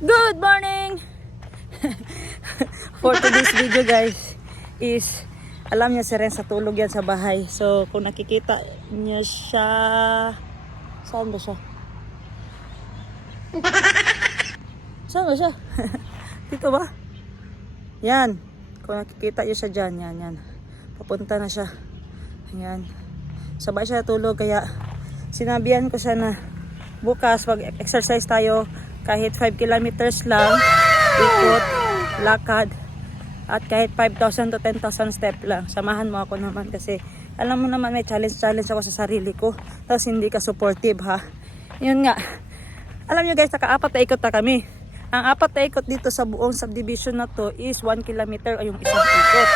Good morning! For today's video guys is alam niya si Ren sa tulog yan sa bahay. So kung nakikita niya siya, saan ba siya? Saan ba siya? Dito ba? Yan. Kung nakikita niyo siya dyan, yan. Papunta na siya. Yan. Sabay siya tulog kaya sinabihan ko siya na bukas mag-exercise tayo kahit 5 kilometers lang, ikot, lakad, at kahit 5,000 to 10,000 step lang. Samahan mo ako naman kasi alam mo naman may challenge ako sa sarili ko. Tapos hindi ka supportive ha. Yun nga. Alam nyo guys, naka-apat na ikot na kami. Ang apat na ikot dito sa buong subdivision na to is 1 kilometer o yung isang ikot.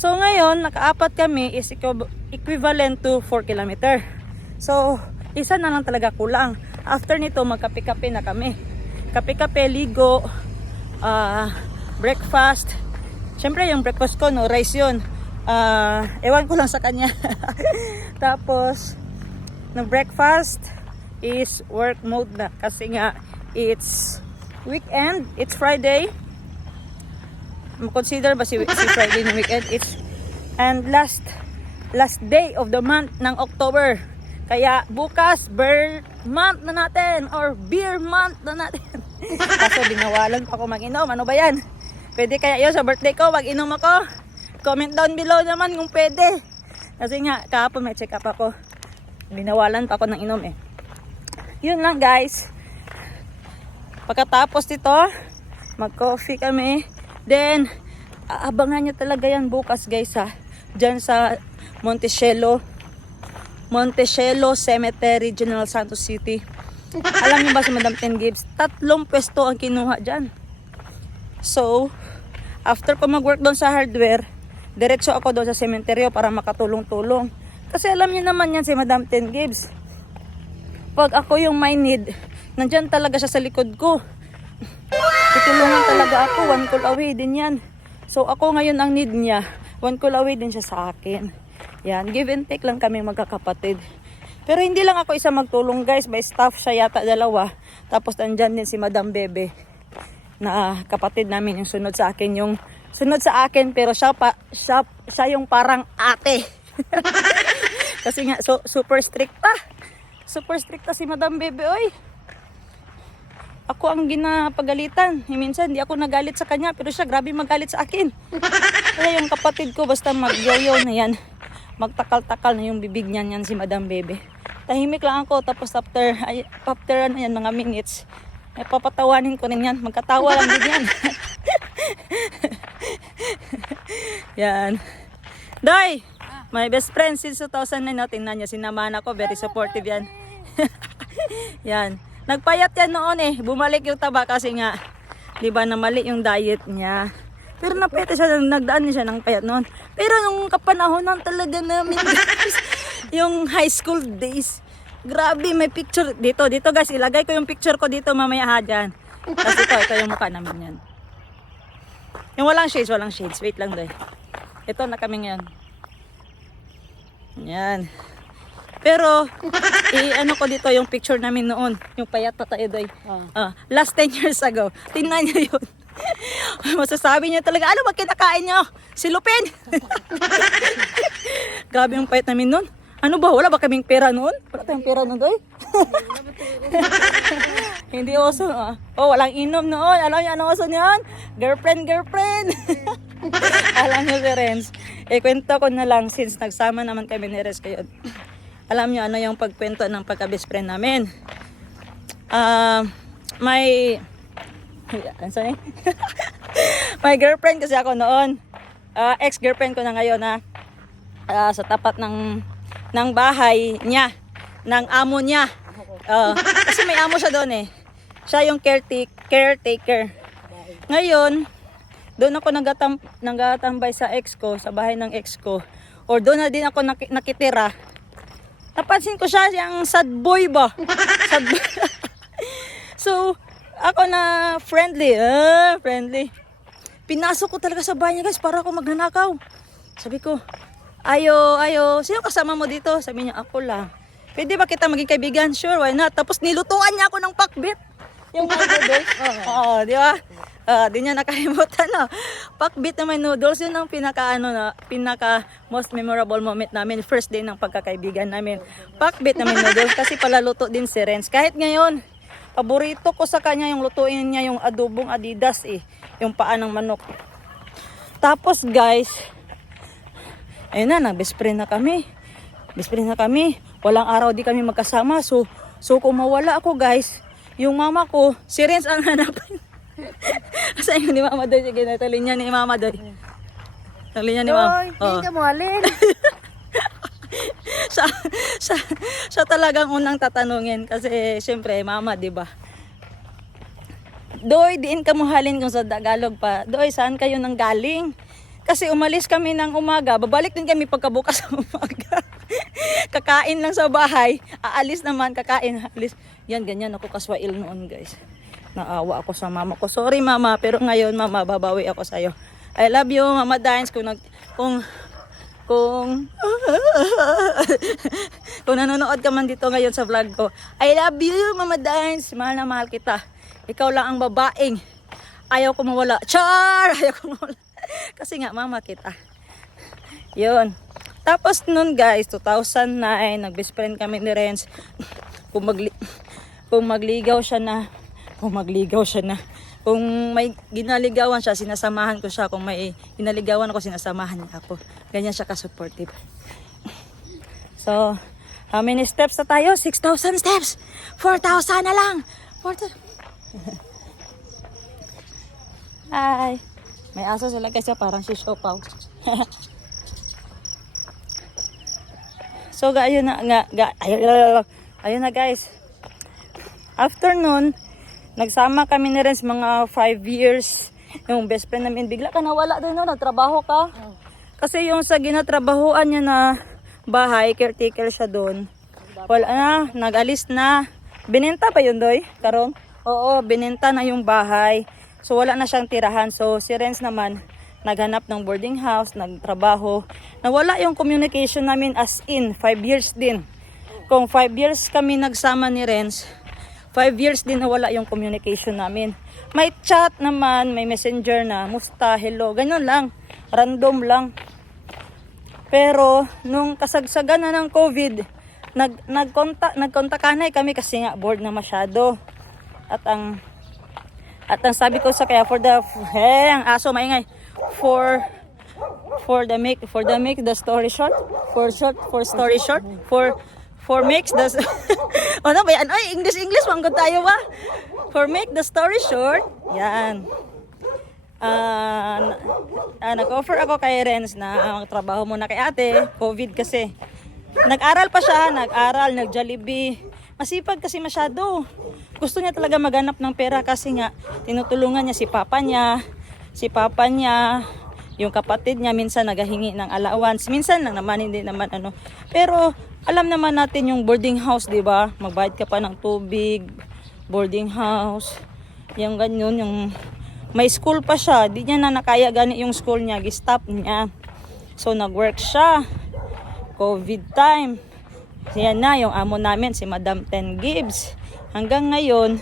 So ngayon, naka-apat kami is equivalent to 4 kilometer. So, isa na lang talaga kulang. After nito, magkape-kape na kami. Kape-kape, ligo, breakfast. Siyempre, yung breakfast ko, no, rice yun. Ewan ko lang sa kanya. Tapos, no breakfast is work mode na. Kasi nga, it's weekend. It's Friday. Consider ba si Friday na weekend? And last day of the month ng October. Kaya bukas, beer month na natin or beer month na natin. Kaso binawalan pa ako mag-inom. Ano ba yan? Pwede kaya yun sa birthday ko, mag-inom ako? Comment down below naman kung pwede. Kasi nga, kahapon may check up ako. Binawalan pa ako ng inom eh. Yun lang guys. Pagkatapos dito, mag-coffee kami. Then, aabangan nyo talaga yan bukas guys ha. Diyan sa Montecelo Cemetery, General Santos City. Alam niyo ba si Madam Ten Gibbs? 3 pwesto ang kinuha dyan. So, after ko mag-work doon sa hardware, diretso ako doon sa sementeryo para makatulong-tulong. Kasi alam niyo naman yan si Madam Ten Gibbs. Pag ako yung may need, nandyan talaga siya sa likod ko. Tutulungan talaga ako, 1 call away din yan. So, ako ngayon ang need niya, 1 call away din siya sa akin. Yan, give and take lang kami magkakapatid. Pero hindi lang ako isa magtulong guys, may staff siya yata 2. Tapos nandyan din si Madam Bebe na kapatid namin yung sunod sa akin pero siya yung parang ate. Kasi nga super stricta. Super stricta si Madam Bebe oy. Ako ang ginapagalitan. Minsan hindi ako nagalit sa kanya pero siya grabe magalit sa akin. Kaya yung kapatid ko basta magyoyo na yan. Magtakal-takal na yung bibig niyan yan si Madam Bebe. Tahimik lang ako tapos after ano yan, mga minutes, ay papatawanin ko rin yan. Magkatawa lang din yan. Yan. Day! My best friend since 2009. No? Tingnan niya, sinamahan ako. Very supportive yan. Yan. Nagpayat yan noon eh. Bumalik yung taba kasi nga, di ba, namali yung diet niya. Pero napete siya, nagdaan siya ng payat noon. Pero nung kapanahonan talaga namin, guys, yung high school days, grabe may picture. Dito guys, ilagay ko yung picture ko dito mamaya ha dyan. Tapos ito yung mukha namin yan. Yung walang shades. Wait lang doy. Ito na kami ngayon. Yan. Pero, ano ko dito yung picture namin noon. Yung payat na tayo doy. Last 10 years ago. Tingnan nyo yun. Masasabi niya talaga, ano ba kinakain niyo? Silupin! Grabe yung payat namin noon. Ano ba? Wala ba kaming pera noon? Wala tayong pera noon doy? Hindi oso. Walang inom noon. Alam niyo anong oso niyan? Girlfriend. Alam niyo si Renz. Kwento ko na lang since nagsama naman kami ni Renz kayo. Alam niyo ano yung pagkwento ng pagka-best friend namin. May girlfriend kasi ako noon. Ex-girlfriend ko na ngayon sa tapat ng bahay niya, ng amo niya. Kasi may amo siya doon eh. Siya yung caretaker. Ngayon, doon ako nagatambay sa ex ko, sa bahay ng ex ko. Or doon na din ako nakitira. Napansin ko siya, yung sad boy ba? Sad boy. So, ako na friendly. Pinasok ko talaga sa bahay niya guys para ako magnanakaw. Sabi ko, ayo, sino kasama mo dito? Sabi niya, ako lang. Pwede ba kita maging kaibigan? Sure, why not? Tapos nilutuan niya ako ng pakbit. Yung may noodles. Oo, di ba? Di niya nakalimutan, no? Pakbit na may noodles, yun ang pinaka most memorable moment namin. First day ng pagkakaibigan namin. Pakbit na may noodles kasi palaluto din si Renz. Kahit ngayon, paborito ko sa kanya yung lutuin niya yung adobong Adidas yung paa ng manok. Tapos guys, ayun na, nag-best friend na kami. Best friend na kami. Walang araw di kami magkasama. So kung mawala ako guys, yung mama ko, si Renz ang hanapin. Asa yun ni Mama Doy? Sige, natalin niya ni Mama Doy. Talin niya ni Mama. Hindi ka muhalin. siya talagang unang tatanungin kasi syempre Mama, di ba? Doy, diin ka muhalin kung sa Tagalog pa. Doy, saan kayo nang galing? Kasi umalis kami ng umaga, babalik din kami pagkabukas ng umaga. Kakain lang sa bahay, aalis naman, kakain, aalis. Yan, ganyan ako kaswail noon guys. Naawa ako sa mama ko. Sorry mama, pero ngayon mama, babawi ako sa'yo. I love you, Mama Dines. Kung nanonood ka man dito ngayon sa vlog ko, I love you, Mama Dines. Mahal na mahal kita. Ikaw lang ang babaeng ayaw ko mawala. Char! Ayaw ko mawala. Kasi nga, mama kita. Yun. Tapos nun guys, 2009, nag-best friend kami ni Renz. Kung magligaw siya na, kung may ginaligawan siya, sinasamahan ko siya. Kung may ginaligawan ako, sinasamahan niya ako. Ganyan siya ka-supportive. So, how many steps na tayo? 6,000 steps! 4,000 na lang! 4,000. Hi! May aso sila kasi parang si Siopaw. So, ayun na guys. After nun, nagsama kami ni Renz mga 5 years. Yung best friend namin, bigla ka nawala doon, no? Nagtrabaho ka. Kasi yung sa ginatrabahoan niya na bahay, caretaker siya doon. Wala na, nag-alis na. Binenta pa yun, Doy? Karon? Oo, binenta na yung bahay. So wala na siyang tirahan. So si Renz naman, naghanap ng boarding house, nagtrabaho. Nawala yung communication namin as in 5 years din. Kung 5 years kami nagsama ni Renz, 5 years din nawala yung communication namin. May chat naman, may messenger na, musta, hello, ganyan lang. Random lang. Pero, nung kasagsagan na ng COVID, nagkontakanay kami kasi nga bored na masyado. At ang sabi ko sa kaya, ang aso maingay, for make the story short, for makes the ano ba yan? Ay, English manggod tayo ba? For make the story short, yan. Nag-offer ako kay Renz na trabaho muna kay ate, COVID kasi. Nag-aral pa siya, nag-Jollibee. Masipag kasi masyado. Gusto niya talaga maghanap ng pera kasi nga tinutulungan niya si papa niya, yung kapatid niya minsan naghahingi ng allowance, minsan lang naman hindi naman ano. Pero alam naman natin yung boarding house, 'di ba? Magbayad ka pa ng tubig, boarding house. Yung ganyan, yung may school pa siya, di niya na nakaya gani yung school niya, gi-stop niya. So nag-work siya. COVID time. Yan na yung amo namin, si Madam Ten Gibbs. Hanggang ngayon,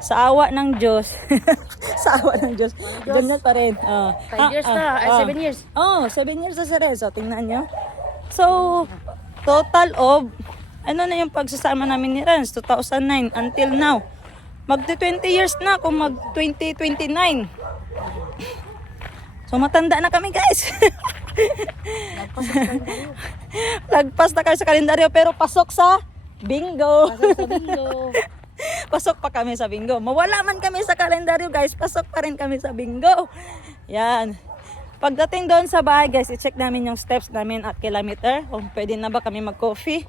sa awa ng Diyos, ganyan pa rin. 5 years na, 7 years. 7 years na si Renz. So, tingnan nyo. So, total of, ano na yung pagsasama namin ni Renz, 2009 until now. Magti 20 years na, kung mag 2029. So, matanda na kami guys. Lagpas na kayo sa kalendaryo, pero pasok sa bingo. Pasok pa kami sa bingo. Mawala man kami sa kalendaryo guys, pasok pa rin kami sa bingo. Yan. Pagdating doon sa bahay guys, i-check namin yung steps namin at kilometer. Kung pwede na ba kami mag-coffee,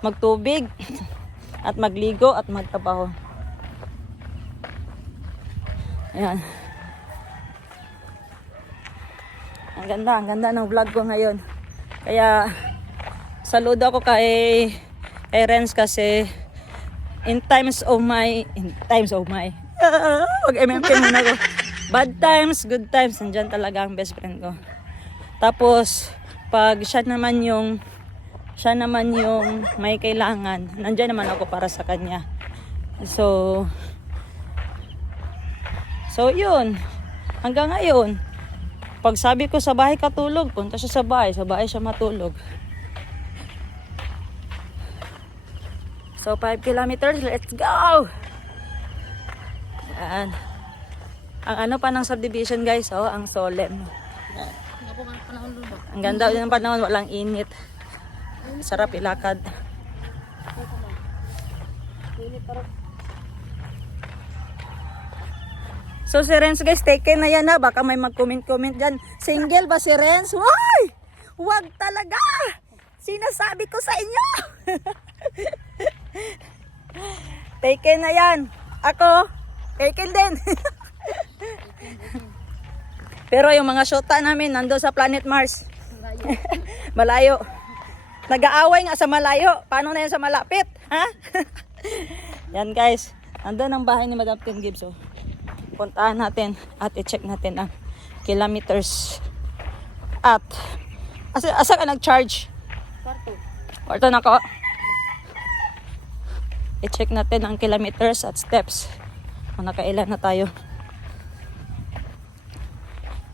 magtubig, at magligo at magtrabaho. Ayan. Ang ganda ng vlog ko ngayon. Kaya, saludo ako kay Renz kasi in times of my mag-MMK muna ko. Bad times, good times, nandyan talaga ang best friend ko. Tapos, pag siya naman yung may kailangan, nandyan naman ako para sa kanya. So, So, yun. Hanggang ngayon, pag sabi ko sa bahay katulog, punta siya sa bahay siya matulog. So, 5 kilometers, let's go! Yan. Ang ano pa ng subdivision guys, oh, ang solemn. Ang ganda din ng panahon, walang init. Sarap ilakad. So si Renz guys, taken na yan na. Baka may mag-comment-comment dyan. Single ba si Renz? Hoy! Huwag talaga! Sinasabi ko sa inyo! Taken na yan. Ako, taken din. Pero yung mga shota namin, nando sa Planet Mars. Malayo. Nag-aaway nga sa malayo. Paano na yan sa malapit? Ha? Yan guys. Nandun ang bahay ni Madam Tin Gibbs. Oh. Puntahan natin at i-check natin ang kilometers. At asa ka nag-charge? Kwarto na ko. I-check natin ang kilometers at steps. Kung nakailan na tayo.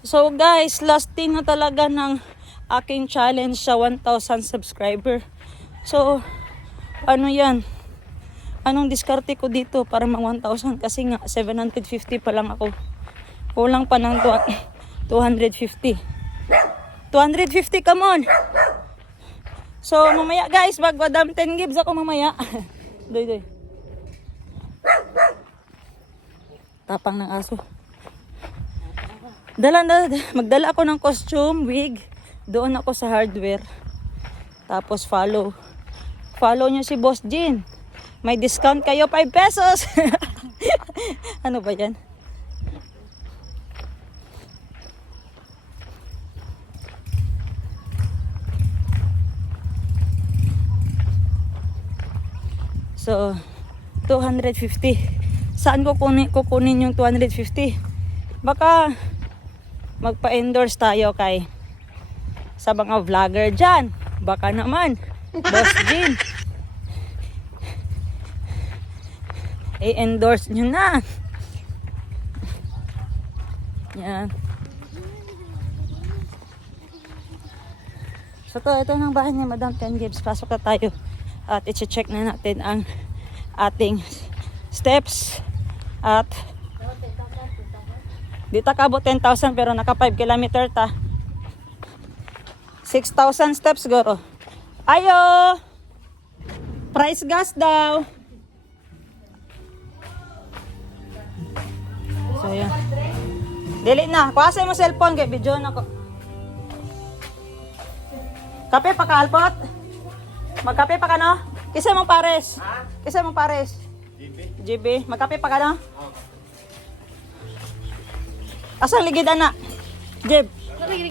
So guys, last thing na talaga ng aking challenge sa 1,000 subscriber. So, ano yan? Anong diskarte ko dito para mag 1,000? Kasi nga, 750 pa lang ako. Kulang pa ng 250. 250, come on! So, mamaya guys, Madam Tin Gibbs ako mamaya. Doy. Tapang ng aso. Magdala ako ng costume, wig. Doon ako sa hardware. Tapos follow nyo si Boss Jean. May discount kayo 5 pesos. Ano ba yan? So, 250. Saan kukunin yung 250? Baka magpa-endorse tayo kay sa mga vlogger dyan. Baka naman, Boss Jean. I-endorse nyo na. Yan. So, ito ng bahay ni Madam Tin Gibbs. Pasok na tayo. At i-check na natin ang ating steps. At dito kabot 10,000 pero naka 5 kilometer ta. 6,000 steps siguro. Ayo! Price gas daw. So, yan. Dili na. Kuha mo cellphone kay video na ko. Kape pa ka, Alpot? Magkape pa ka, no? Kisa mong pares? Ha? Kisa mong pares? GB. Magkape pa ka, no? Asang ligid ana? Jeb.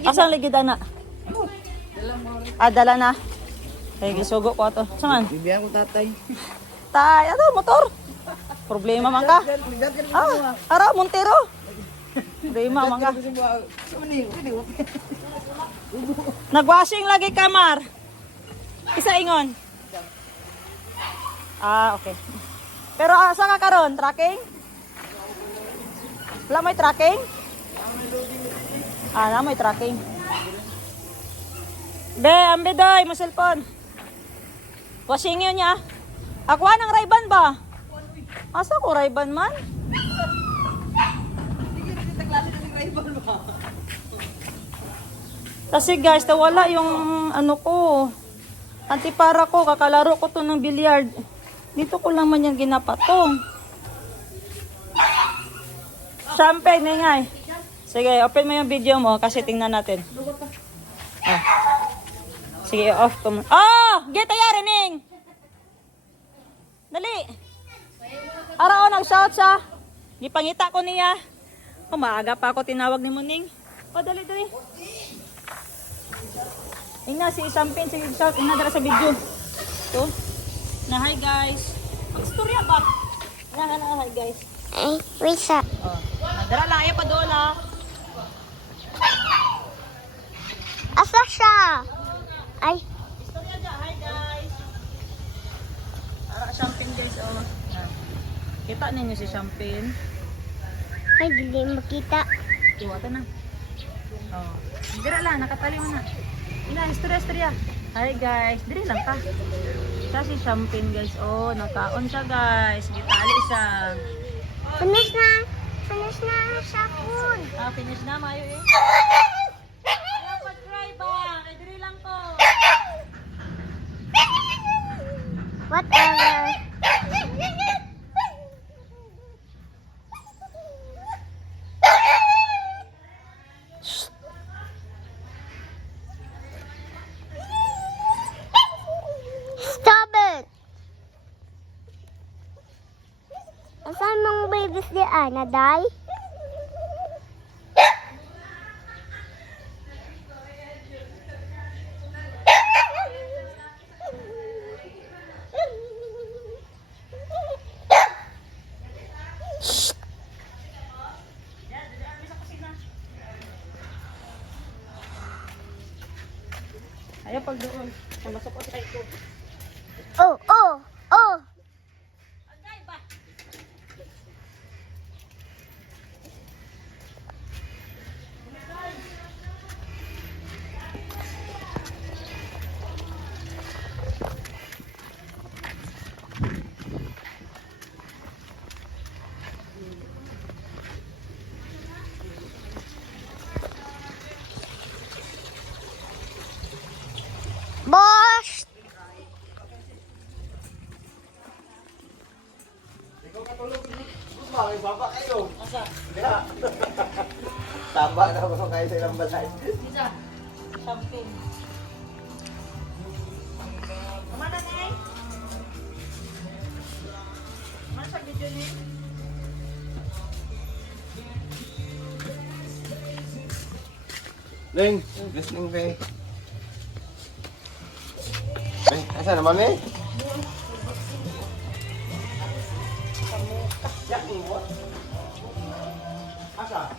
Asang ligid ana? Dala na. Ay, gisugo ko ato. Saman? Bibiyan ko tatay. Tay, ato, motor. Problema man ka. Ara, Montero. Problema man ka. Nagwashing lagi kamar. Isa ingon. Okay. Pero asa ka karon? Tracking? Wala may tracking? Na may tracking. Be, ambe doy, mo cellphone. Washing yun niya. Ako ng Ray-Ban ba? Asa ko Ray-Ban man? Kasi guys, nawala yung ano ko. Antipara ko, kakalaro ko to ng billiard. Dito ko lang man yan ginapatong. Champagne, ngay. Sige, open mo yung video mo kasi tingnan natin. Sige, off ko mo. Get ayari, Ning! Dali! Ara o, nag-shout sa. Gipangita ko niya. Maaga pa ako tinawag ni Muning. Dali. Ina si Champagne, sige shout. Ina dara sa video. To. Na hi guys. Magstorya ba? Na hi guys. Wait sa. Dara lang ay pa dola. Asa siya? Ay. Istorya dyan. Hi guys. Ara Champagne guys. Yan. Kita ninyo si Champagne. Ay, dili makita. Iwata na. Oh. Dira lang, nakatali mo na. Ina, istorya. Hi guys, diri lang ka. Siya si Champagne guys. Oh, nakaon siya guys. Gitali siya. Finish na. Finish na siya food. Ah, finish na, mayo eh. Ayaw pag-try ba? Ay, diri lang ko. Whatever. Stop it! Asan mong babies di Naday? Ayaw pag doon. Masok ko sa ko. Oh, oh, oh! Agay ba? Boss! Baba kayo. Asa? Tama na ako kayo sa ilang balay. Isa. Champagne. Kumana na eh. Kumana sa video niya. Ling, listening kay. Ay, asa naman eh? Yak mo. Asa?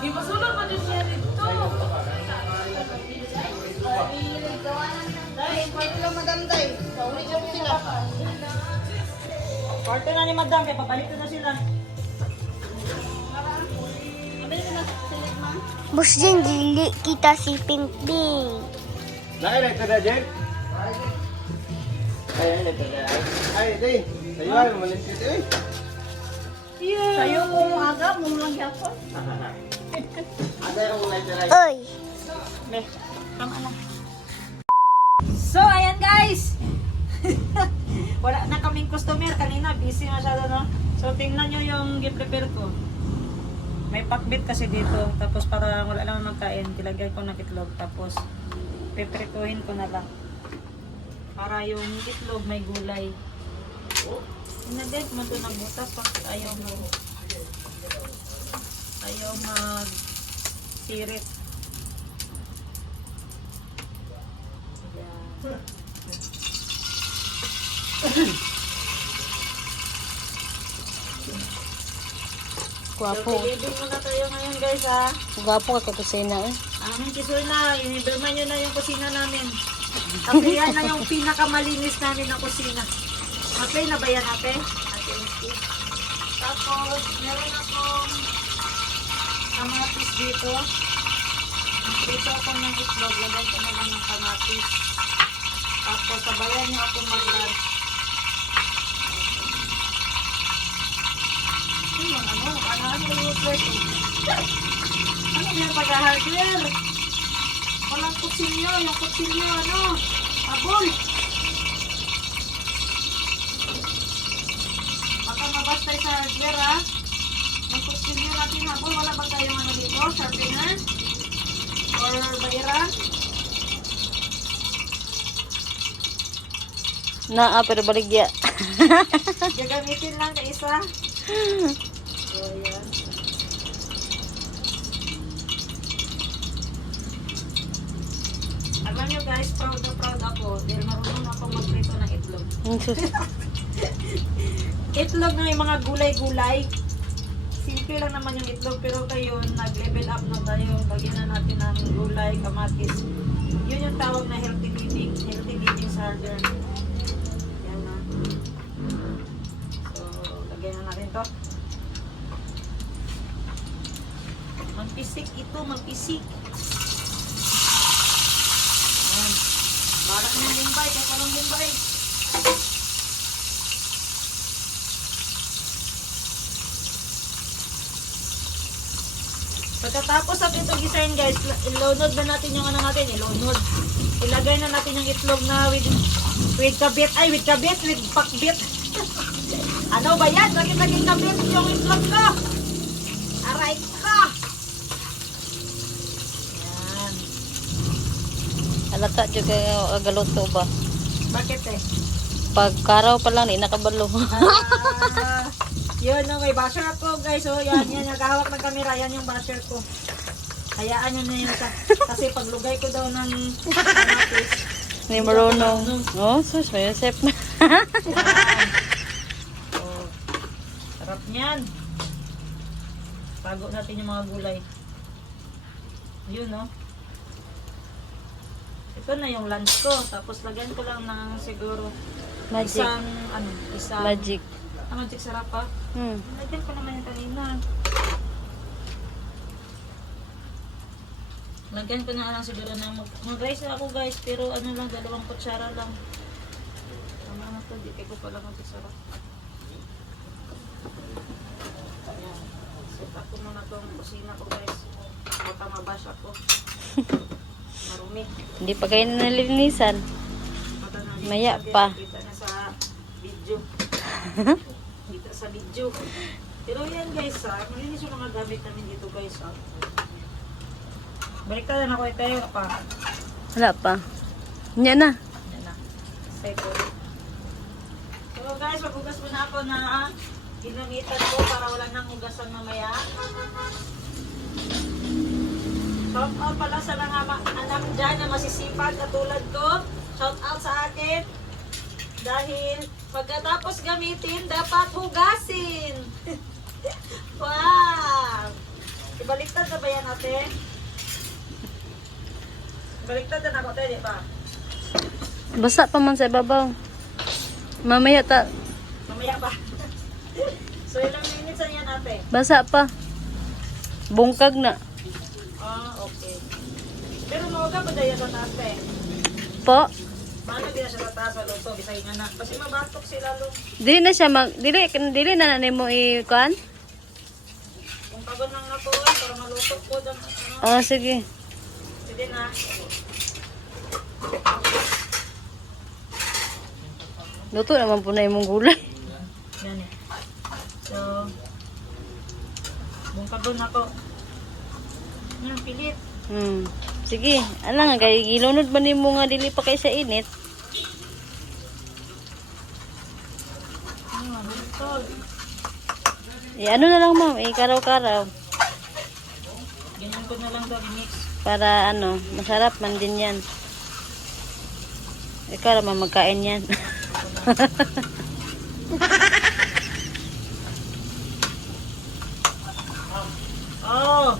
Ipasulong pa din siya dito. Kwarto na ni Madam, kaya pabalik na sila. Boss Jen, dili kita si Pink Pink. Nakailan ka na, Jen? Ay, ito na. Ay, di. Sa'yo ay, malit ka eh. Sa'yo kung aga, mong lang yapon. Ate, yung muna ito rin. Oy! Meh, tama na. So, ayan guys! Wala na kaming customer. Kanina, busy masyado, no? So, tingnan nyo yung gi-prepare ko. May pakbit kasi dito. Tapos, para wala lang magkain, tilagay ko ng itlog. Tapos, peprituhin ko na lang. Para yung itlog may gulay. Inagay mo doon ang butas pag ayaw mag-sirit. Yan. Guwapo. Ibig muna tayo ngayon guys ha. Guwapo ka kusina eh. Aming kisoy na, inibirman nyo na yung kusina namin. Kasi yan na yung pinakamalinis namin na kusina. Okay na ba yan ate? Ate Inky. Tapos, meron akong kamatis dito. Dito ako ng itlog, lagay ko na lang ng kamatis. Tapos, sabayan nyo akong mag-lunch. Ano yung first? Ano yung pag-hardware? Walang kutsilyo, yung kutsilyo abol. Baka mabastay sa hardware ha. Yung kutsilyo natin habol, wala ba tayong dito? Sharpener? Or bayaran? Naa pero baligya. Gagamitin lang na isa. So, yan. Alam nyo guys, proud na proud ako dahil marunong ako magprito ng itlog. Itlog na yung mga gulay-gulay. Simple lang naman yung itlog pero ngayon nag-level up na tayo. Lagyan na natin ng gulay, kamatis. Yun yung tawag na healthy living. Healthy living sa sa hardware. Yan na. So, lagyan na natin to. Magpisik ito, magpisik. Yan. Bahala ka ng limbay, kahit walang limbay. Pagkatapos natin itong gisahin guys, ilunod na natin yung ano natin, ilunod. Ilagay na natin yung itlog na with kabit, with pakbit. Ano ba yan? Bakit naging kabit yung itlog ko? Aray ka! Yan. Halata juga agaluto ba? Bakit eh? Pag karaw pa lang, di nakabalo. Yun, no, may basher ako guys. So, yan, nagahawak ng camera. Yan yung basher ko. Hayaan nyo na yun. Kasi paglugay ko daw ng kamatis. Ni marunong. Oh, sus, may Yosef na. Oh, sarap niyan. Tago natin yung mga gulay. Yun, no. Ito na yung lunch ko. Tapos lagyan ko lang ng siguro Magic. isang Magic. magic sarap pa. Lagyan ko naman yung kanina. Lagyan ko na lang siguro na mag-rice na ako guys, pero ano lang, 2 kutsara lang. Tama na to, di ko pala magic sarap. Ayan. Set up ko muna tong kusina ko guys. Baka mabash ako. Marumi. Hindi pa kayo nalilinisan. Maya pa. Kita na sa video. Kita sa video. Pero yan guys malinis yung mga gamit namin dito guys Balik ka na ako tayo pa. Wala pa. Yan na. Yan na. Second. So guys, maghugas muna ako na ginamitan ko para wala nang hugasan mamaya. Shout out pala sa mga anak dyan na masisipag katulad ko. Shout out sa akin. Dahil pagkatapos gamitin, dapat hugasin. Wow! Ibaliktad na ba yan natin? Ibaliktad na ako tayo, di ba? Basa pa man sa ibabaw. Mamaya ta. Mamaya ba? So ilang minutes na yan ate? Basa pa. Bungkag na. Okay. Pero mawaga pa dahil sa taas eh. Po. Paano di na siya tataas sa luto? Bisahin na na. Kasi mabatok sila lo. Dili na siya dili na nimo i-kuan. Kung kagon lang na to, para maluto ko. Oh, sige. Sige na. Luto naman po na imong gulay. Yan eh. So, kung kagon ako. Yan, pilit. Sige, ala nga kay gilunod ba nimo nga dili pa kay sa init? Ano na lang ma'am, karaw-karaw. Ganyan ko na lang daw i-mix. Para masarap man din yan. Ikaw naman magkain yan. Oh!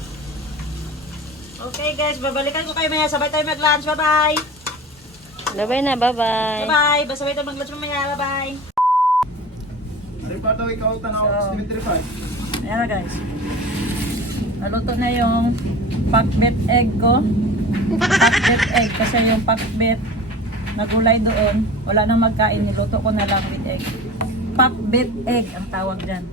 Okay guys, babalikan ko kayo maya. Sabay tayo mag-lunch. Bye-bye! Bye-bye na, bye-bye. Bye-bye! Sabay tayo mag-lunch mamaya. Bye-bye! Ano pa daw ikaw tanaw So, Dimitri Fay? Ayan na guys. Naluto na yung pakbet egg ko. Pakbet egg. Kasi yung pakbet na gulay doon, wala nang magkain. Niluto ko na lang with egg. Pakbet egg ang tawag dyan.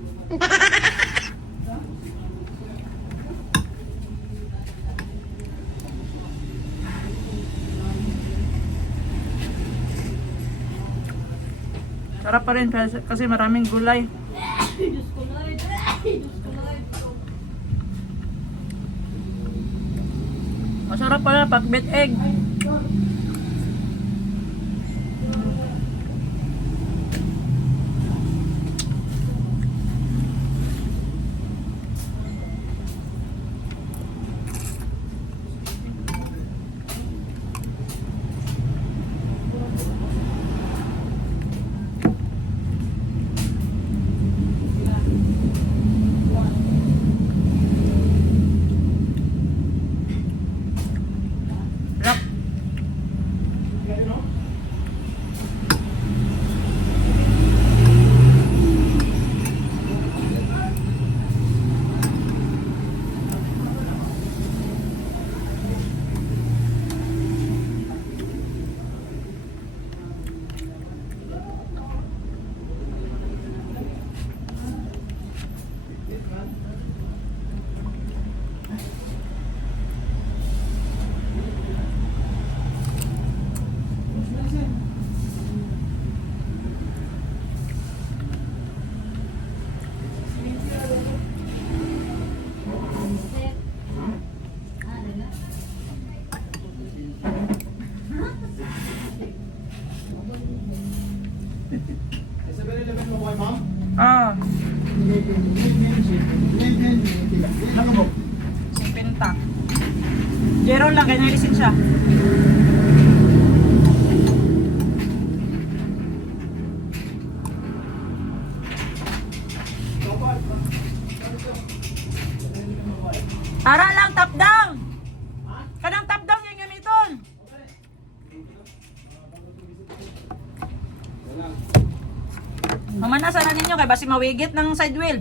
Sarap pa rin kasi maraming gulay. Masarap pala pakbet egg. Sarap. Sa 7-Eleven mo kay ma'am? Ah, Nakabok. pinta. Jeron lang, kaya nilisin siya. Para lang, top down! Kanang top down yung gamiton! Mamanasan na ninyo kay basi mawigit ng side wheel.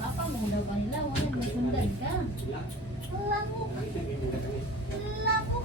Papa mo daw kanila, wala mo sundan ka. Lamok. Lamok.